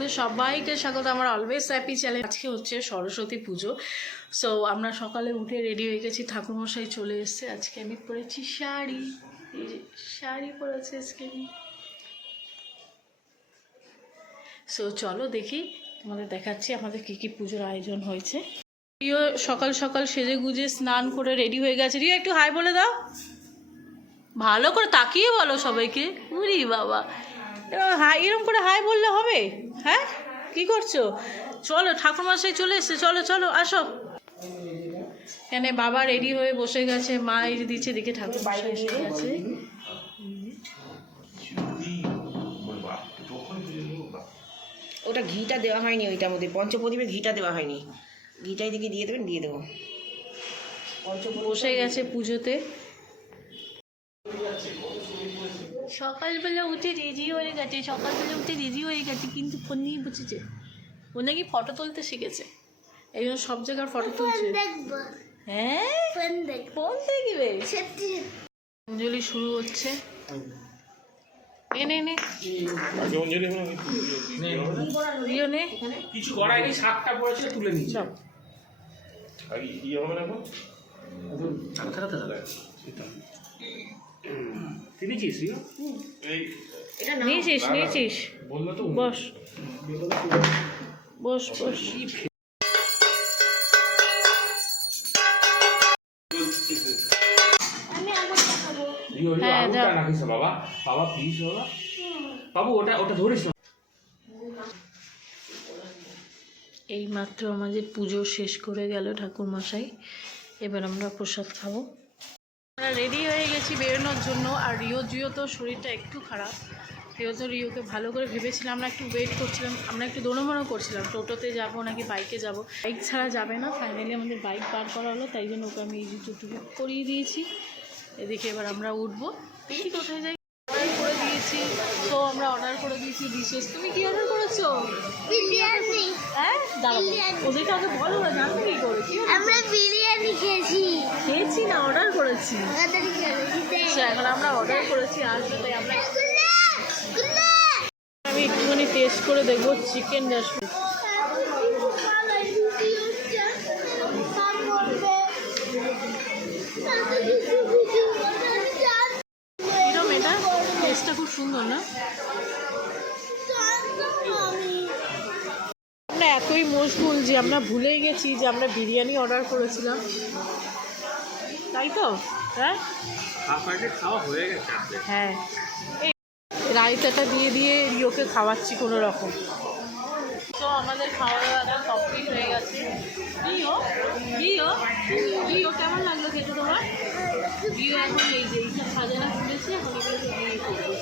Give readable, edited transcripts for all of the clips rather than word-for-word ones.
তোমাদের সবাইকে স্বাগত আমার অলওয়েজ হ্যাপি চ্যানেল। আজকে হচ্ছে সরস্বতী পুজো। সো আমরা সকালে উঠে রেডি হয়ে গেছি, ঠাকুরমশাই চলে এসছে। আজকে আমি পরেছি শাড়ি, এই যে শাড়ি পরেছি আজকে আমি। সো চলো দেখি, তোমাদের দেখাচ্ছি আমাদের কী কী পুজোর আয়োজন হয়েছে। রিও সকাল সকাল সেজে গুজে স্নান করে রেডি হয়ে গেছে। রিও একটু হাই বলে দাও, ভালো করে তাকিয়ে বলো সবাইকে। উরি বাবা, হাই এরকম করে হাই বললে হবে? হ্যাঁ, কি করছো? চলো, ঠাকুরমশাই চলে এসছে, চলো চলো আসো। এখানে বাবা রেডি হয়ে বসে গেছে, মা এই যে দিচ্ছে, দিকে ঠাকুরমশাই এসে গেছে। ওটা ঘিটা দেওয়া হয়নি, ওইটার মধ্যে পঞ্চপ্রদীপে ঘিটা দেওয়া হয়নি। ঘিটা এদিকে দিয়ে দেবেন, দিয়ে দেবো। বসে গেছে পুজোতে। সকালবেলা উঠে রেডি হয়ে গেছে, সকালবেলা উঠে রেডি হয়ে গেছে, কিন্তু ফোন নিয়ে বসেছে। ও নাকি ফটো তুলতে শিখেছে, এই জন্য সব জায়গার ফটো তুলছে। হ্যাঁ, ফোন দেখবে। অঞ্জলি শুরু হচ্ছে। এনে নে রিও নে, কিছু করাইনি, সাতটা পড়েছে তুলে নিচ্ছি। সব আর কি হবে না এখন? কিনেছিস? এই নিয়েছিস নিয়েছিস, বললো তো, বস বস বস। হ্যাঁ, আলুটা রাখিস না বাবা, বাবা প্লিজ বাবা, বাবু ওটা ওটা ধরিস না। এইমাত্র আমাদের পুজো শেষ করে গেল ঠাকুরমশাই, এবার আমরা প্রসাদ খাবো। আমরা রেডি হয়ে গেছি বেরোনোর জন্য। আর জিও তো শরীরটা একটু খারাপ, রিওকে ভালো করে ভেবেছিলাম, আমরা একটু ওয়েট করছিলাম, আমরা একটু দৌড়ামোড়াও করছিলাম, টোটোতে যাব নাকি বাইকে যাব। বাইক ছাড়া যাবে না, ফাইনালি আমাদের বাইক বার করা হলো, তাই জন্য ওকে আমি এই জুতোটুকু করিয়ে দিয়েছি। এদিকে এবার আমরা উঠবো, দেখি কোথায় যাই। অর্ডার করে দিয়েছি, তো আমরা অর্ডার করে দিয়েছি ডিশেস। তুমি কি অর্ডার করেছো? বিরিয়ানি। হ্যাঁ, দাঁড়াবো, ওদেরকে আগে বলো না, জানতে কি করে। আমরা বিরিয়ানি খেয়েছি না, অর্ডার করেছি। খেয়েছি। এখন আমরা অর্ডার করেছি, আসবে, তাই আমরা আমি একটুখানি টেস্ট করে দেখবো চিকেন রাসমেলা। কিরম এটা, টেস্টটা খুব সুন্দর না? আমরা এতই মশগুল যে আমরা ভুলেই গেছি যে আমরা বিরিয়ানি অর্ডার করেছিলাম, তাই তো? হ্যাঁ খাওয়া হয়ে গেছে। হ্যাঁ, এই রায়তাটা দিয়ে দিয়ে রিওকে খাওয়াচ্ছি কোনো রকম। তো আমাদের খাওয়া দাওয়া কমপ্লিট হয়ে গেছে। রিও রিও রিও কেমন লাগলো খেতে তোমার? রিও এখন এই যে এইসব সাজানো খুলেছে, এখন এগুলো দিয়ে করবো।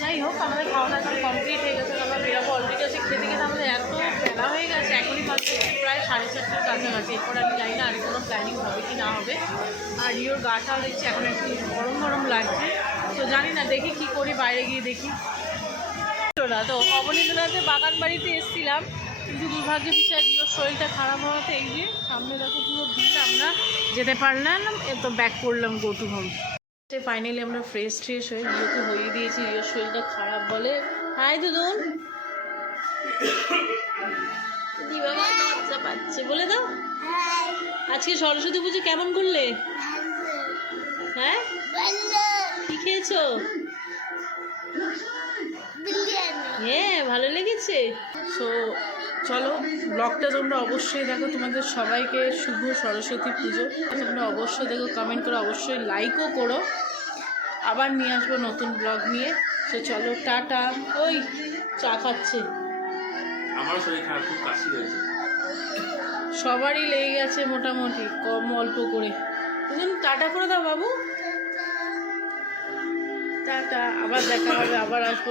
যাই হোক, আমাদের খাওয়া দাওয়া কমপ্লিট হয়ে গেছে, আমরা বেরোবো। অলরেডি আছে খেতে খেতে আমাদের এত বেলা হয়ে গেছে, এখনই বাজছে প্রায় 4:30টার কাছাকাছি। এরপর আমি জানি না আর কোনো প্ল্যানিং হবে কি না হবে। আর রিওর গাটাও দেখছি এখন একটু গরম গরম লাগছে, তো জানি না, দেখি কি করি, বাইরে গিয়ে দেখি। না তো অবনীন্দ্রনাথে বাগান বাড়িতে এসেছিলাম, কিন্তু দুর্ভাগ্যের বিষয় রিওর শরীরটা খারাপ হওয়াতে এই যে সামনে দেখো পুরো ভিড়, আমরা যেতে পারলাম না, তো ব্যাক করলাম গো টু হোম। ফাইনালি আমরা ফ্রেশ হয়ে রিওকে হইয়ে দিয়েছি, রিওর শরীরটা খারাপ বলে। হাই দুদুন, বাচ্চা পাচ্ছে, বলে দাও। আজকে সরস্বতী পুজো কেমন করলে? হ্যাঁ, কি খেয়েছো? হ্যাঁ, ভালো লেগেছে। সো চলো, ব্লগটা তোমরা অবশ্যই দেখো। তোমাদের সবাইকে শুভ সরস্বতী পুজো। তোমরা অবশ্যই দেখো, কমেন্ট করো, অবশ্যই লাইকও করো। আবার নিয়ে আসবো নতুন ব্লগ নিয়ে। সো চলো, টাটা। ওই চা খাচ্ছে, আমার শরীর খারাপ, খুব কাশি হয়েছে। সবারই লেগে গেছে মোটামুটি, কম অল্প করে। তুমি টাটা করে দাও বাবু, টাটা। আবার দেখা হবে, আবার আসবো।